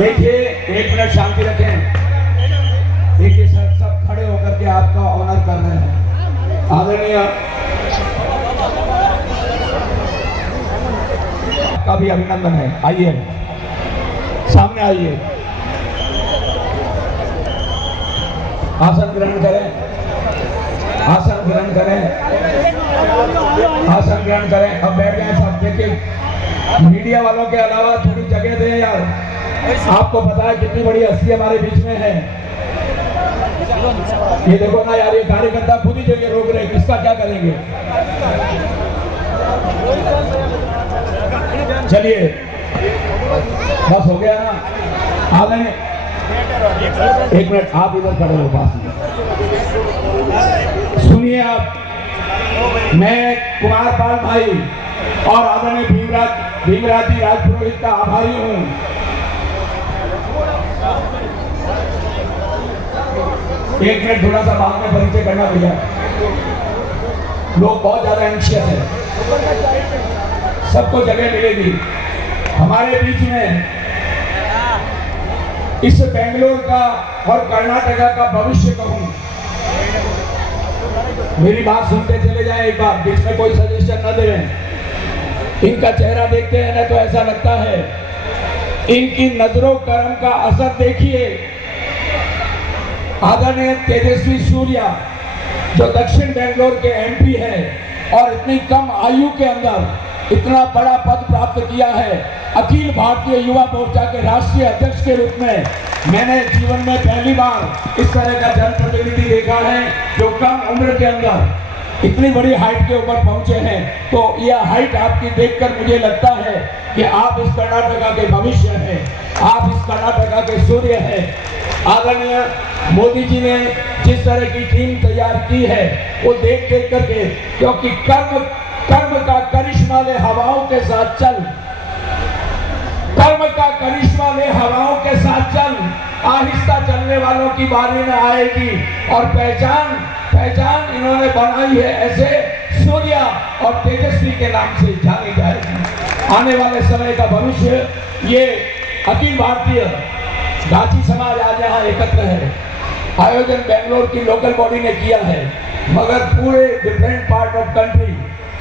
देखिए, एक मिनट शांति रखें। देखिए सर, सब खड़े होकर के आपका ऑनर कर रहे हैं। आदरणीय, आपका भी अभिनंदन है। आइए, सामने आइए, आसन ग्रहण करें, आसन ग्रहण करें, आसन ग्रहण करें। अब बैठ जाए सब। देखिए, मीडिया वालों के अलावा थोड़ी जगह दें यार। आपको पता है कितनी बड़ी हस्ती हमारे बीच में है। ये देखो ना यार, ये कार्यकर्ता खुद ही जगह रोक रहे हैं, किसका क्या करेंगे। चलिए, बस हो गया ना। आ गए, एक मिनट आप इधर खड़े हो पास में। सुनिए आप, मैं कुमार पाल भाई और आदरणीय भीमराज जी राजपुरोहित का आभारी हूँ। एक मिनट थोड़ा सा बाद में परिचय करना भैया, लोग बहुत ज्यादा एंशियस है। सबको जगह मिलेगी। हमारे बीच में इस बेंगलोर का और कर्नाटका का भविष्य कहूं, मेरी बात सुनते चले जाए एक बार, बीच में कोई सजेशन न दे। इनका चेहरा देखते हैं ना तो ऐसा लगता है, इनकी नजरों कर्म का असर देखिए। आदरणीय तेजस्वी सूर्या जो दक्षिण बेंगलोर के एमपी है और इतनी कम आयु के अंदर इतना बड़ा पद प्राप्त किया है। अखिल भारतीय युवा मोर्चा के राष्ट्रीय अध्यक्ष के रूप में मैंने जीवन में पहली बार इस तरह का जनप्रतिनिधि देखा है जो कम उम्र के अंदर इतनी बड़ी हाइट के ऊपर पहुंचे हैं। तो यह हाइट आपकी देखकर मुझे लगता है कि आप इस कर्नाटका के भविष्य हैं, आप इस कर्नाटका के सूर्य हैं। आदरणीय मोदी जी ने जिस तरह की टीम तैयार की है वो देख करके, क्योंकि कर्म का करिश्मा ले हवाओं के साथ चल, कर्म का करिश्मा ले हवाओं के साथ चल, आहिस्ता चलने वालों की बारी में आएगी और पहचान पहचान इन्होंने बनाई है, ऐसे सूर्या और तेजस्वी के नाम से जानी जाएगी। आने वाले समय का भविष्य ये अखिल भारतीय गाची समाज आज यहाँ एकत्र है। आयोजन बेंगलोर की लोकल बॉडी ने किया है, मगर पूरे डिफरेंट पार्ट ऑफ कंट्री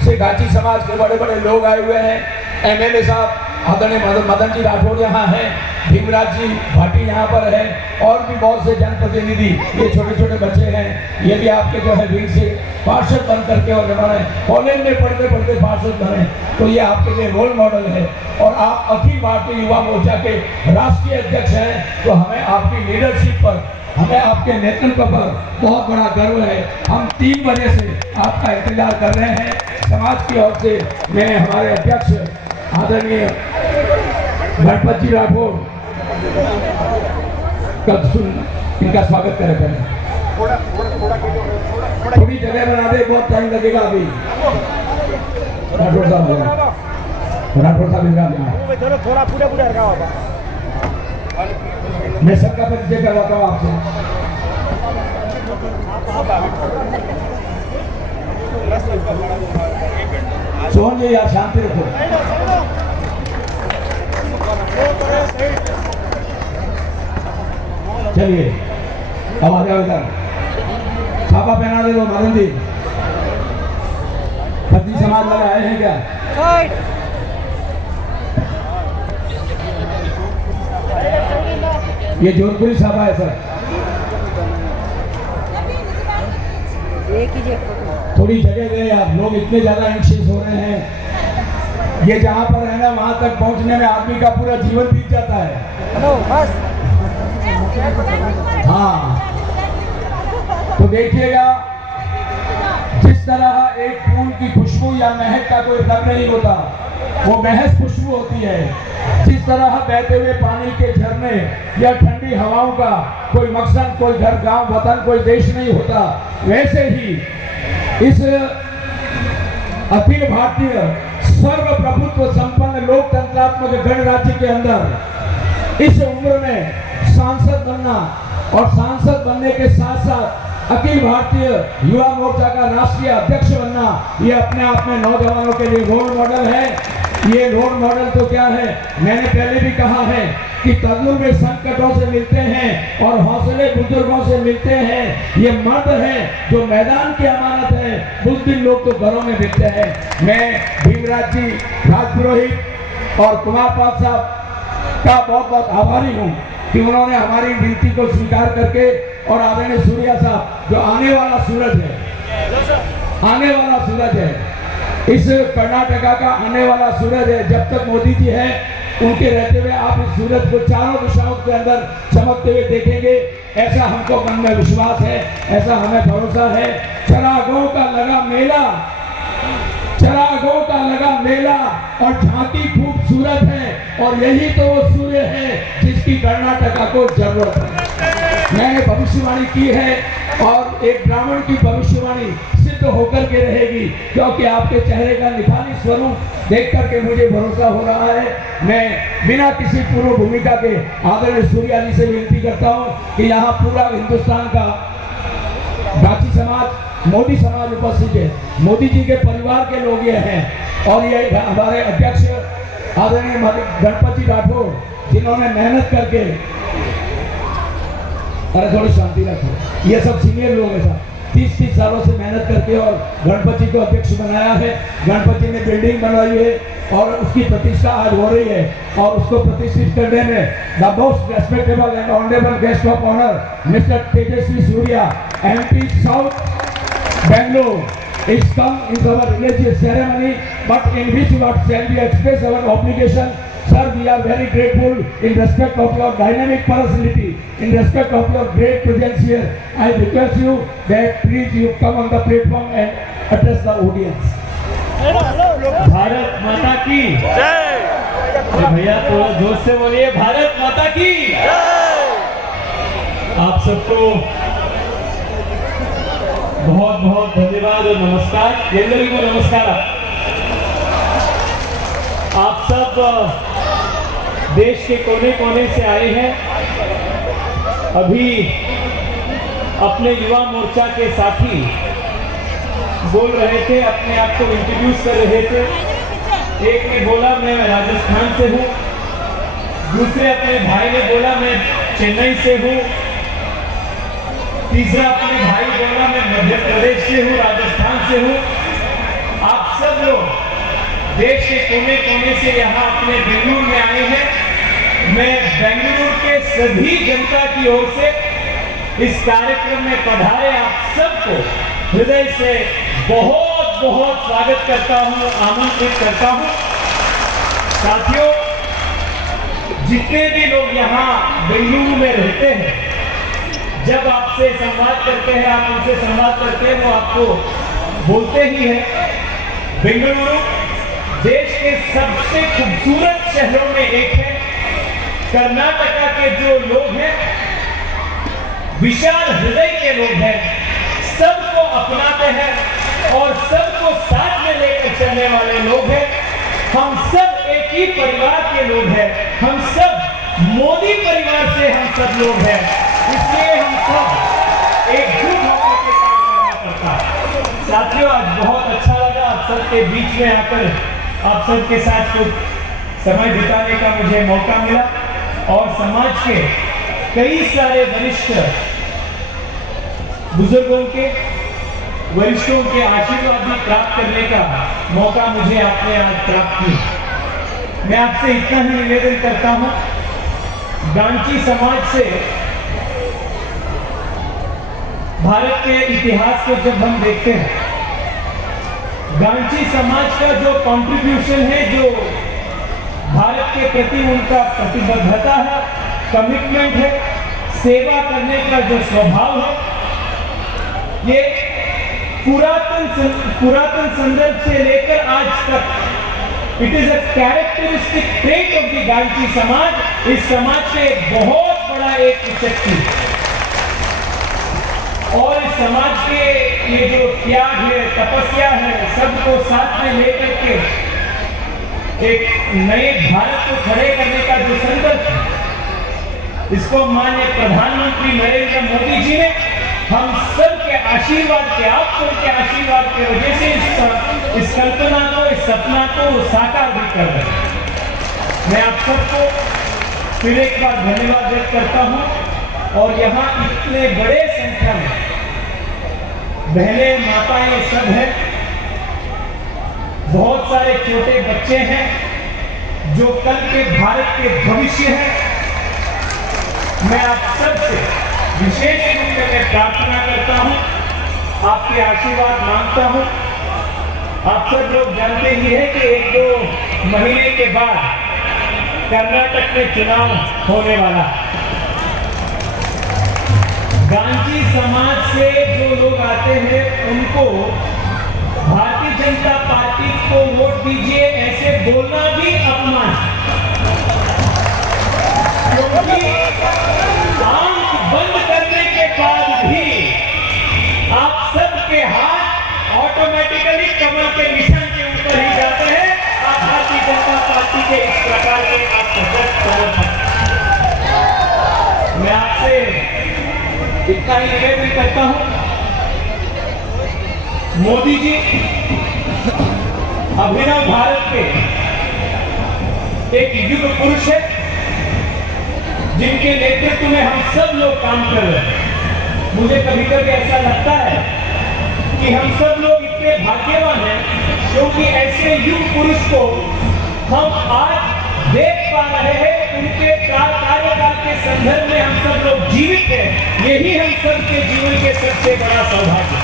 से गाची समाज के बड़े बड़े लोग आए हुए हैं। एमएलए साहब आदरणीय मदन जी राठौड़ यहाँ हैं, भीमराज जी भाटी यहाँ पर है, और भी बहुत से जनप्रतिनिधि, ये छोटे छोटे बच्चे हैं, ये भी आपके जो है विंग से पार्षद बन करके और इन्होंने कॉलेज में पढ़ते पढ़ते पार्षद बने, तो ये आपके लिए रोल मॉडल है। और आप अखिल भारतीय युवा मोर्चा के राष्ट्रीय अध्यक्ष हैं, तो हमें आपकी लीडरशिप पर, हमें आपके नेतृत्व पर बहुत बड़ा गर्व है। हम 3 बजे से आपका इंतजार कर रहे हैं। समाज की ओर से मैं हमारे अध्यक्ष आदरणीय गणपत जी राठौड़ इनका स्वागत करें। पहले थोड़ी जगह बना दे, बहुत टाइम लगेगा अभी। राठौड़ साहब थोड़ा पूरा मैं सबका परिचय करवाता हूँ आपसे। सोहन जी यार शांति रखो। चलिए अब आ जाओ इधर, छापा पहना दे दो मदन जी। खत्री समाज वाले आए हैं क्या? ये जोधपुरी छापा है सर। थोड़ी जगह दे आप, लोग इतने ज्यादा एंशियस हो रहे हैं। ये जहां पर है ना, वहां तक पहुंचने में आदमी का पूरा जीवन बीत जाता है। हाँ, तो देखिएगा, जिस तरह एक फूल की खुशबू या महक का कोई रंग नहीं होता, वो महज खुशबू होती है। जिस तरह बहते हुए पानी के झरने या ठंडी हवाओं का कोई मकसद, कोई घर, गांव, वतन, कोई देश नहीं होता, वैसे ही इस अखिल भारतीय सर्वप्रभुत्व संपन्न लोकतंत्रात्मक गणराज्य के अंदर इस उम्र में सांसद बनना और सांसद बनने के साथ साथ अखिल भारतीय युवा मोर्चा का राष्ट्रीय अध्यक्ष बनना, ये अपने आप में नौजवानों के लिए रोल मॉडल है। ये रोल मॉडल तो क्या है, मैंने पहले भी कहा है कि तजुर्बे संकटों से मिलते हैं और हौसले बुजुर्गों से मिलते हैं। ये मर्द है जो मैदान की अमानत है, बुज़दिल लोग तो घरों में बिकते हैं। मैं भीमराज जी, राजपुरोहित और कुमार पाल साहब का बहुत बहुत आभारी हूँ कि उन्होंने हमारी विनती को स्वीकार करके, और आदरणीय सूर्या साहब जो आने वाला सूरज है, आने वाला सूरज है, इस कर्नाटका का आने वाला सूरज है। जब तक मोदी जी है, उनके रहते हुए आप इस सूरज को चारों दिशाओं के अंदर चमकते हुए देखेंगे, ऐसा हमको मन में विश्वास है, ऐसा हमें भरोसा है। चरागों का लगा मेला, चरागों का लगा मेला और झांकी खूबसूरत है, और यही तो वो सूर्य है जिसकी कर्नाटका को जरूरत है। मैंने भविष्यवाणी की है और एक ब्राह्मण की भविष्यवाणी सिद्ध होकर के रहेगी, क्योंकि आपके चेहरे का निखानी स्वरूप देख करके मुझे भरोसा हो रहा है। मैं बिना किसी पूर्व भूमिका के आदरणीय सूर्या जी से विनती करता हूँ कि यहाँ पूरा हिंदुस्तान का गाची समाज, मोदी समाज उपस्थित है, मोदी जी के परिवार के लोग ये हैं, और ये हमारे अध्यक्ष आदरणीय गणपत जी राठौड़, जिन्होंने मेहनत करके, अरे थोड़ी शांति रखो, ये सब सीनियर लोग हैं साहब, 30 सालों से मेहनत करके और गणपत जी को अध्यक्ष बनाया है। गणपत जी ने बिल्डिंग बनवाई है और उसकी प्रतिष्ठा आज हो रही है, और उसको प्रतिष्ठित करने में the most respectable and honourable guest of honour mister Tejasvi Surya, MP south Bangalore, is come in our religious ceremony, but in which what shall we express our obligation. Sir, we are very grateful in respect of your dynamic personality, in respect of your great presence here. I request you that please you come on the platform and address the audience. Bharat माता की जय। भैया थोड़ा जोर से बोलिए, भारत माता की जय। आप सबको बहुत बहुत धन्यवाद और नमस्कार। ಎಲ್ಲರಿಗೂ नमस्कार। आप सब देश के कोने कोने से आए हैं। अभी अपने युवा मोर्चा के साथी बोल रहे थे, अपने आप को इंट्रोड्यूस कर रहे थे। एक ने बोला मैं राजस्थान से हूँ, दूसरे अपने भाई ने बोला मैं चेन्नई से हूँ, तीसरा अपने भाई बोला मैं मध्य प्रदेश से हूँ, राजस्थान से हूँ। आप सब लोग देश के कोने कोने से यहाँ अपने बेंगलुरु में आए हैं। मैं बेंगलुरु के सभी जनता की ओर से इस कार्यक्रम में पधारे आप सबको हृदय से बहुत बहुत स्वागत करता हूँ, आमंत्रित करता हूँ। साथियों, जितने भी लोग यहाँ बेंगलुरु में रहते हैं, जब आपसे संवाद करते हैं, आप उनसे संवाद करते हैं, वो आपको बोलते ही है बेंगलुरु देश के सबसे खूबसूरत शहरों में एक है। कर्नाटका के जो लोग हैं विशाल हृदय के लोग हैं, सबको अपनाते हैं और सबको साथ में लेकर चलने वाले लोग हैं। हम सब एक ही परिवार के लोग हैं, हम सब मोदी परिवार से हम सब लोग हैं, इसलिए हम सब एकजुट होकर के काम करना पड़ता है। साथियों, आज बहुत अच्छा लगा आप सबके बीच में आकर आप सबके साथ कुछ समय बिताने का मुझे मौका मिला और समाज के कई सारे वरिष्ठ बुजुर्गों के, वरिष्ठों के आशीर्वाद भी प्राप्त करने का मौका मुझे आपने आज प्राप्त किया। मैं आपसे इतना ही निवेदन करता हूं, गांची समाज से भारत के इतिहास को जब हम देखते हैं, गांची समाज का जो कंट्रीब्यूशन है, जो भारत के प्रति उनका प्रतिबद्धता है, कमिटमेंट है, सेवा करने का जो स्वभाव है, ये पुरातन संदर्भ से लेकर आज तक it is a characteristic trait of the गांची समाज। इस समाज से बहुत बड़ा एक शक्ति और इस समाज के ये जो त्याग है, तपस्या है, सबको साथ में लेकर के एक नए भारत को खड़े करने का जो संकल्प है, इसको माननीय प्रधानमंत्री नरेंद्र मोदी जी ने हम सब के आशीर्वाद के, आप सब के आशीर्वाद के वजह से इस कल्पना को, इस सपना को साकार भी कर रहे हैं। मैं आप सबको फिर एक बार धन्यवाद व्यक्त करता हूं और यहाँ इतने बड़े संख्या में बहनें, माताएं सब हैं, बहुत सारे छोटे बच्चे हैं जो कल के भारत के भविष्य हैं। मैं आप सबसे विशेष रूप से मैं प्रार्थना करता हूं, आपके आशीर्वाद मांगता हूं। आप सब लोग जानते ही हैं कि 1-2 महीने के बाद कर्नाटक में चुनाव होने वाला है। गांची समाज से जो लोग आते हैं उनको भारतीय जनता पार्टी को वोट दीजिए ऐसे बोलना भी अपमान है, क्योंकि आंख बंद करने के बाद भी आप सबके हाथ ऑटोमेटिकली कमर के निशान के ऊपर ही जाते हैं। आप भारतीय जनता पार्टी के इस प्रकार के आप सशक्त समर्थक। मैं आपसे इतना ही निवेदन करता हूं, मोदी जी अभिनव भारत के एक युग पुरुष है, जिनके नेतृत्व में हम सब लोग काम कर रहे हैं। मुझे कभी कभी ऐसा लगता है कि हम सब लोग इतने भाग्यवान हैं, क्योंकि ऐसे युग पुरुष को हम आज देख पा रहे हैं। उनके कार्यकाल के संदर्भ में हम सब लोग जीवित हैं। यही हम सबके जीवन के सबसे बड़ा सौभाग्य।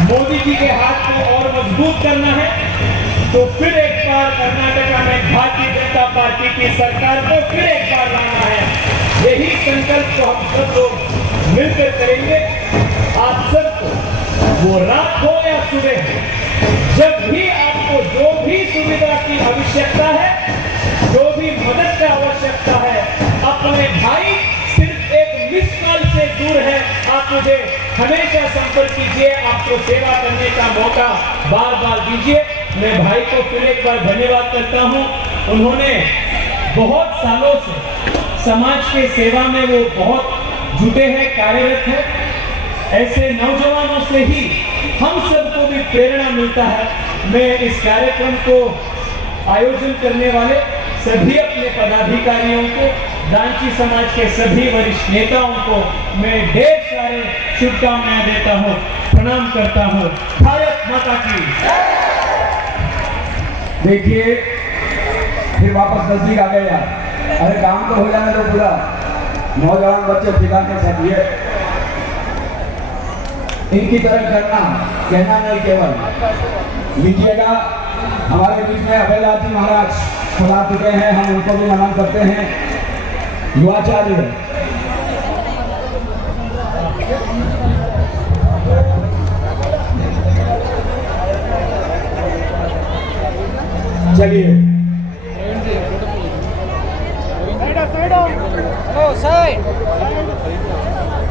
मोदी जी के हाथ को और मजबूत करना है तो फिर एक बार कर्नाटका में भारतीय जनता पार्टी की सरकार को फिर एक बार लाना है। यही संकल्प को हम सब लोग मिलकर करेंगे। आप सबको वो रात हो या सुबह हो, जब भी आपको जो भी सुविधा की आवश्यकता है, जो भी मदद का आवश्यकता है, अपने भाई सिर्फ एक मिस कॉल से दूर है। आप मुझे हमेशा संपर्क कीजिए, आपको सेवा करने का मौका बार बार दीजिए। मैं भाई को फिर एक बार धन्यवाद करता हूं। उन्होंने बहुत सालों से समाज के सेवा में वो बहुत जुटे हैं, कार्यरत हैं। ऐसे नौजवानों से ही हम सबको भी प्रेरणा मिलता है। मैं इस कार्यक्रम को आयोजन करने वाले सभी अपने पदाधिकारियों को, दांची समाज के सभी वरिष्ठ नेताओं को मैं ढेर सारे शुभकामनाएं देता हूं, प्रणाम करता हूं। भारत माता की। देखिए फिर वापस नजदीक आ गए यार। अरे काम तो हो जाने तो पूरा। नौजवान बच्चे पिता के साथ ये इनकी तरह करना, कहना नहीं केवल। लीजिएगा, हमारे बीच में अभयलाल जी महाराज खुला चुके हैं, हम उनको भी नमन करते हैं। युवाचार्य चलिए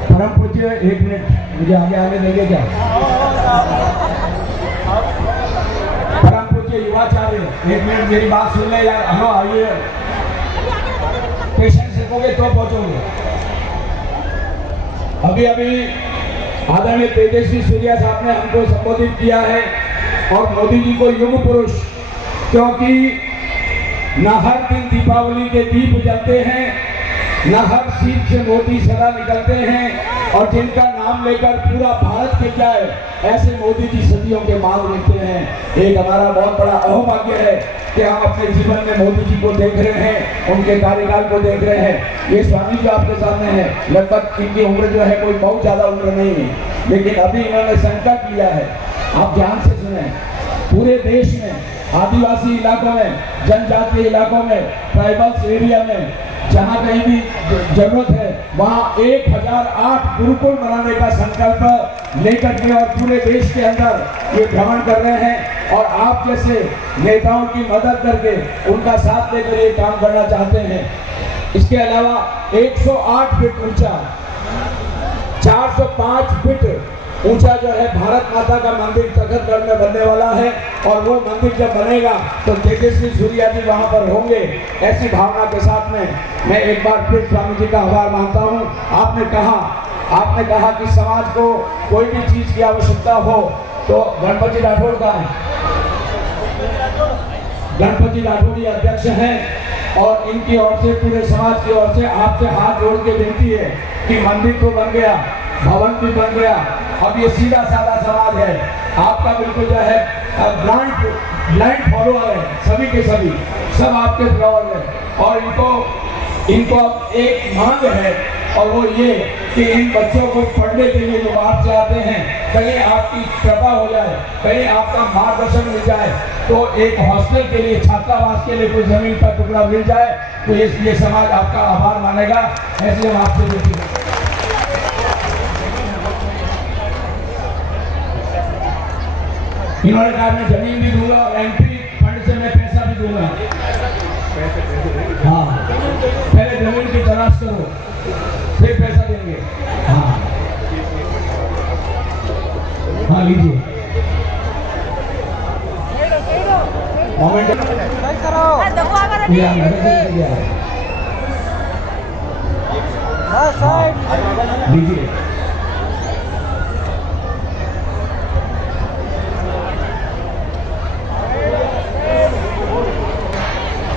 परम पूज्य, एक मिनट मुझे आगे देंगे क्या? परम पूज्य युवाचार्य, एक मिनट मेरी बात सुन ले यार। हेलो, आइए। पेशेंस रखोगे तो पहुंचोगे। अभी आदरणीय तेजस्वी सूर्या साहब ने हमको संबोधित किया है और मोदी जी को युग पुरुष, क्योंकि न हर दिन दीपावली के दीप जलते हैं, न हर सीट से मोदी सदा निकलते हैं, और जिनका नाम लेकर पूरा भारत गिर जाए ऐसे मोदी जी सदियों के मांग लेते हैं। एक हमारा बहुत बड़ा अहोभाग्य है कि हम अपने जीवन में मोदी जी को देख रहे हैं, उनके कार्यकाल को देख रहे हैं। ये स्वामी जी आपके सामने है, लगभग इनकी उम्र जो है कोई बहुत ज्यादा उम्र नहीं है, लेकिन अभी इन्होंने संकल्प लिया है। आप ध्यान से सुने, पूरे देश में आदिवासी इलाकों में, जनजातीय इलाकों में, ट्राइबल्स एरिया में जहाँ कहीं भी जरूरत है वहाँ 1008 गुरुकुल बनाने का संकल्प लेकर के और पूरे देश के अंदर ये भ्रमण कर रहे हैं, और आप जैसे नेताओं की मदद करके उनका साथ लेकर ये काम करना चाहते हैं। इसके अलावा 108 फीट ऊंचा, 405 फीट ऊंचा जो है भारत माता का मंदिर तखतगढ़ में बनने वाला है, और वो मंदिर जब बनेगा तो तेजस्वी सूर्या जी वहां पर होंगे। ऐसी भावना के साथ में मैं एक बार फिर स्वामी जी का आभार मानता हूं। आपने कहा कि समाज को कोई भी चीज की आवश्यकता हो तो गणपति राठौड़ का है, गणपति राठौड़ अध्यक्ष हैं, और इनकी ओर से, पूरे समाज की ओर से आपसे हाथ जोड़ के विनती है कि मंदिर तो बन गया, भवन भी बन गया, अब ये सीधा साधा समाज है। आपका बिल्कुल जो है ब्लाइंड फॉलोअर है, सभी के सभी सब आपके फॉलोअर हैं, और इनको अब एक मांग है, और वो ये कि इन बच्चों को पढ़ने के लिए जो बाहर से आते हैं, कहीं आपकी कृपा हो जाए, कहीं आपका मार्गदर्शन मिल जाए, तो एक हॉस्टल के लिए, छात्रावास के लिए कोई जमीन का टुकड़ा मिल जाए तो ये समाज आपका आभार मानेगा। ऐसे हम आपसे विनती हैं। इन्होंने कहा मैं जमीन भी दूंगा और एमपी फंड से मैं पैसा भी दूंगा। हाँ, पहले जमीन की तलाश करो, फिर पैसा देंगे। हाँ लीजिए। लीजिए।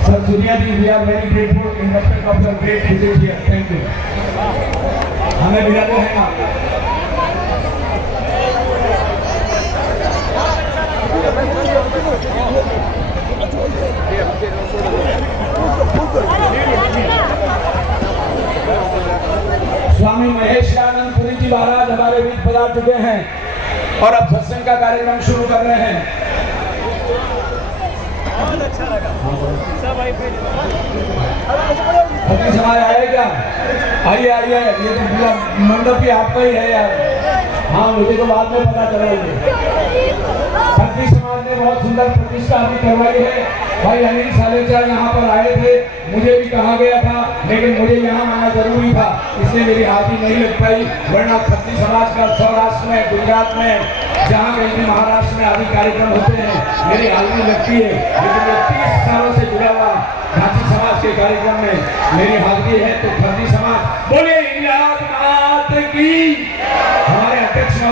Sir Surya ji, we are very grateful in respect of your great visit here. Thank you. हमें मिलाते हैं ना। स्वामी महेशानंद पुरी जी महाराज हमारे बीच पधार चुके हैं और अब सत्संग का कार्यक्रम शुरू कर रहे हैं। अच्छा लगा। समाज आए क्या? आइए आइए, ये तो पूरा मंडप ही आपका ही है यार। हाँ, मुझे तो बाद में पता चला। खत्री समाज ने बहुत सुंदर प्रतिष्ठा भी करवाई है। भाई अनिल सालेचा यहाँ पर आए थे, मुझे भी कहा गया था, लेकिन मुझे यहाँ आना जरूरी था, इसलिए मेरी हाजिरी नहीं लग पाई। वरना खत्री समाज का सौराष्ट्र में, गुजरात में, जहाँ कहीं भी महाराष्ट्र में आदि कार्यक्रम होते हैं, मेरी हाजिरी लगती है। लेकिन मैं 30 सालों से जुड़ा हुआ झांसी समाज के कार्यक्रम में मेरी हाजिरी है, तो खत्री समाज बोले इंडिया। माता की, हमारे